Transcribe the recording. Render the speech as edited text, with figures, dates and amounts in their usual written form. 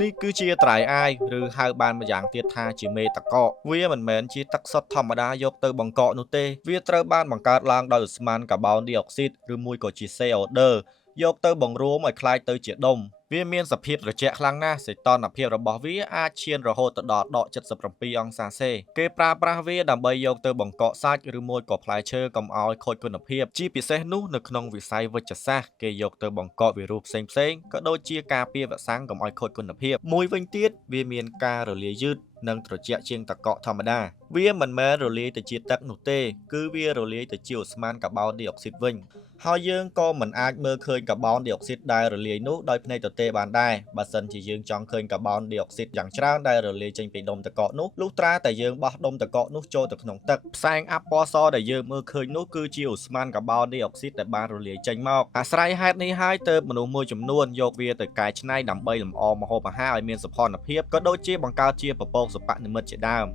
នេះគឺជាត្រៃអាយឬហៅបានម្យ៉ាងទៀតថាជាមេតកកវាមិនមែនជាទឹកសុទ្ធធម្មតាយកទៅបង្កកនោះទេវាត្រូវបានបង្កើតឡើងដោយឧស្ម័នកាបូនឌីអុកស៊ីតឬមួយក៏ជា CO2 យកទៅបង្រួមឲ្យคล้ายទៅជាដុំវាមានសភាពត្រជាក់ខ្លាំងណាស់សីតុណ្ហភាពរបស់វាអាចឈានរហូតទៅដល់ដក77អង្សាសេគេប្រើប្រាស់វាដើម្បីយកទៅបង្កកសាច់ឬមួយក៏ផ្លែឈើកុំឲ្យខូចគុណភាពជាពិសេសនោះនៅក្នុងវិស័យវេជ្ជសាស្ត្រគេយកទៅបង្កកវីរុសផ្សេងៗក៏ដូចជាការពារវ៉ាក់សាំងកុំឲ្យខូចគុណភាពមួយវិញទៀតវាមានការរលាយយឺតនិងត្រជាក់ជាងតកកធម្មតាវាមិនមែនរលាយទៅជាទឹកនោះទេគឺវារលាយទៅជាឧស្ម័នកាបូនឌីអុកស៊ីតវិញហើយយើងក៏មិនអាចមើលឃើញកាបូនឌីអុកស៊ីតដែលរលាយនោះដោយភ្នែកទទេបានដែរបើសិនជាយើងចង់ឃើញកាបូនឌីអុកស៊ីតយ៉ាងច្រើនដែលរលាយចេញពីដុំតកកនោះលុះត្រាតែយើងបោះដុំតកកនោះចូលទៅក្នុងទឹកផ្សែងអាប់ពណ៌សដែលយើងមើលឃើញនោះគឺជាឧស្ម័នកាបូនឌីអុកស៊ីតដែលបានរលាយចេញមកអាស្រ័យហេតុនេះហើយទើបមនុស្សមួយចំនួនយកវាទៅកែច្នៃដើម្បីលម្អម្ហូបអាហារឲ្យមានសោភ័ណភាពក៏ដូចជាបង្កើតជាពពកសិប្បនិម្មិតជាដើម